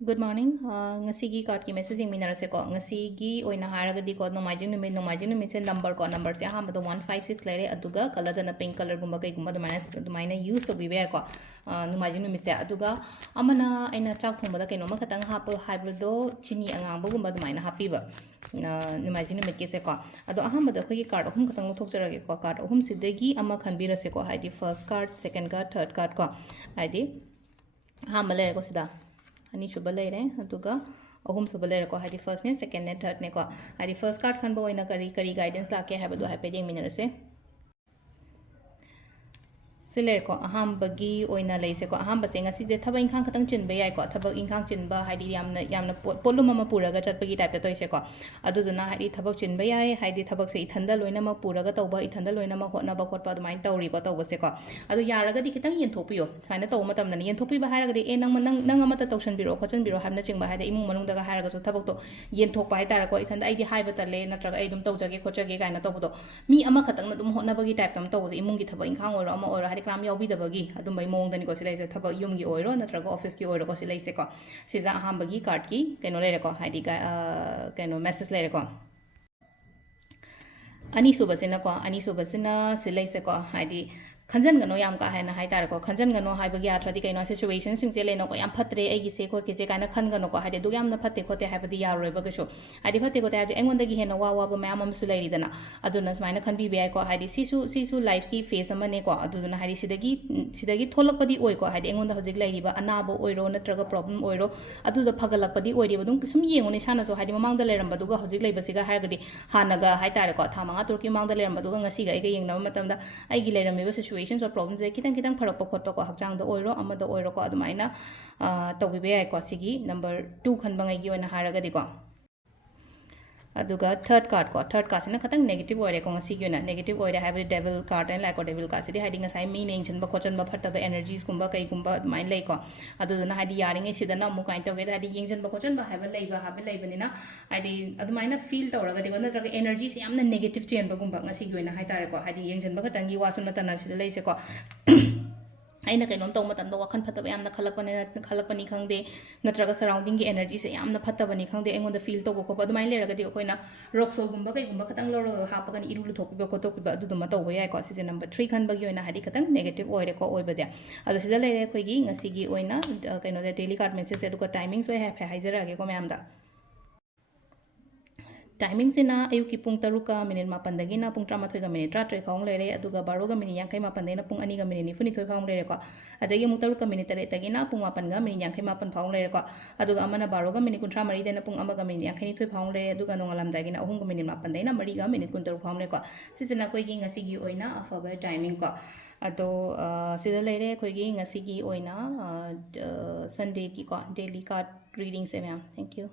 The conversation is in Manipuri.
Good morning. Ngasigi card ki message yung minarase ko. Ngasigi oy na haragadi ko nomajing numit se number ko number se ha mado 156 lere aduga color da na pink color gumba kai gumba dumaina use to be ko nomajing numit se aduga amana aina chak thongba da kaino ma khatang hap haibdo chini angangba gumba dumaina hapiba nomajing numit ke se ko ado ahamada khoi card ahum khatang thokjarage ko card ahum sidagi ama khanbirase ko haidi first card second card third card ko haidi hamale ko sida ani suba leire aduga ahum suba leire ko hadi first ne second ne third ne ko hadi first card khan bo oina kari guidance la ke habadu hape jeng minarase सिलेर को अहम बगी ओइना लेसे को अहम बसे ngasi je thaba ingkhang khatang chinba yai ko thaba ingkhang chinba haidi yamna polum ama puraga chatpagi type ta toise ko aduduna haidi thabak chinba yai haidi thabak se ithanda loina ma puraga tawba ithanda loina ma hotna ba khotpa adumai tawri ko tawba se ko adu yaraga di kitang yen thopiyo thaina taw matam na yen thopi ba haraga di e nang ama ta tawsan biro khochan biro hamna chingba haida imung manung daga haraga so thabak to yen thokpa hai tara ko ithanda aidi haiba tale natraga ai dum tawjage khochage kaina tawbudo mi ama khatang na dum hotna bagi type tam tawbo imung gi thaba ingkhang oro ama oro haidi gram yaubidabagi adumbai mongdani ko silai se thaba yumgi oiro natraga office ki oiro ko silai se ko sida ahambagi card ki keno lere ko haidi ga keno message lere ko ani subasina ko ani subasina silai se ko haidi खंजन गनो याम का है ना हाई तार को खंजन गनो हाई बगी आथ्रदी कइनो सिचुएशन सिंग से लेनो को याम फत्रे एगी से को के काना खन गनो को हादे दु याम न फत्ते खोते हाबदी यारोय बगसो हादे फत्ते खोते हाबदी एंगोन दगी हेनो वा वा ब मैम हम सुलाइरी दना अदुना स्माइना खन बी बे को हादे सिसु लाइफ की फेस अमने को अदुना हादे सिदगी थोलकपदी ओय को हादे एंगोन द हजिक लाइरीबा अनाबो ओइरो नत्रगा प्रॉब्लम ओइरो अदुदा फगलकपदी ओइरीबा दुम सुम येंगोने साना सो हादे ममांग द लेरम बदुगा हजिक लाइबसिगा हारगदी हानगा हाई तार को थामांगा तुरकी मांग द लेरम बदुगा ngasiga एगे येंगना मतमदा आइगी लेरमिबा सिचुएशंस और प्रॉब्लम्स खितंग खितंग फरक खोटप को हक्चांग ओइरो अमद ओइरो को अदुमाइना तौबिबे याइ को सिगी नंबर 2 खनबंगाई gi ओइना हारगदी को अदुगा थर्ड कार्ड सिना खतंग नेगेटिव ओइरे को ngasi gi ओइना नेगेटिव ओइरे हाइबे devil card and like devil card सिदि हाइडिंग साइ मी नेंगसन ब खोचन ब फटब एनर्जीज कुंबा कई कुंबा माइन लई को अदुना हाइदि यारिंगे सिदना मु काइन तौगे हाइदि येंगसन ब खोचन ब हाइबे लईबा हाबे लईबनिना हाइदि अदुमाइना फील तौरगदि को नत्रगा एनर्जी से यामना नेगेटिव चेन ब गुंबा ngasi gi ओइना हाइतारे को हाइदि येंगसन ब खतंगी वासुना तना सिदा लईसे को अगर कहीं तब मतलब वखन फतब खलपनी खादे नत्रग सराउंडिंग की एनर्जी से यामना फतबनी खादे ऐंगोंद फील तब खोप अदुमाइन लेरगदि अखोइना रॉक्सोलगुंबा कईगुंबा खतंग लौर हापगन इरु लुथोपिबा खोटोपिबा अदुदुमा तौबा याइको सिजे नंबर 3 खनबगी ओइना हादि खतंग नेगेटिव ओइरेको ओइबदे अदु सिदा लेरे अखोइगी ngasiगी ओइना कइनोदे डेली कार्ड मेसेज अदुगा टाइमिंग्स ओइ हाइफे हाइजरागेको मैमदा टाइमिंग से ना अयुकी पुंग तरुका मिनिट मापनदगिना पुंग 13 मिनिट 13 फाउंग लेरे अदुगा 12 मिनिट 50 मापनदेना पुंग 2 मिनिट 92 फाउंग लेरे को अदगी मु तरुका मिनिट 3 तगिना पुंग 8 मिनिट 50 मापन फाउंग लेरे को अदुगा अमना 12 मिनिट 53 देना पुंग 1 मिनिट 52 फाउंग लेरे अदुगा नोंगलमदागिना 3 मिनिट मापनदेना 3 मिनिट 23 फाउंग लेरे को सिजना कोइगी ngasiगी ओइना अफबा टाइमिंग को अदो सिदा लेरे कोइगी ngasiगी ओइना संडे की को डेली कार्ड रीडिंग से मैम थैंक यू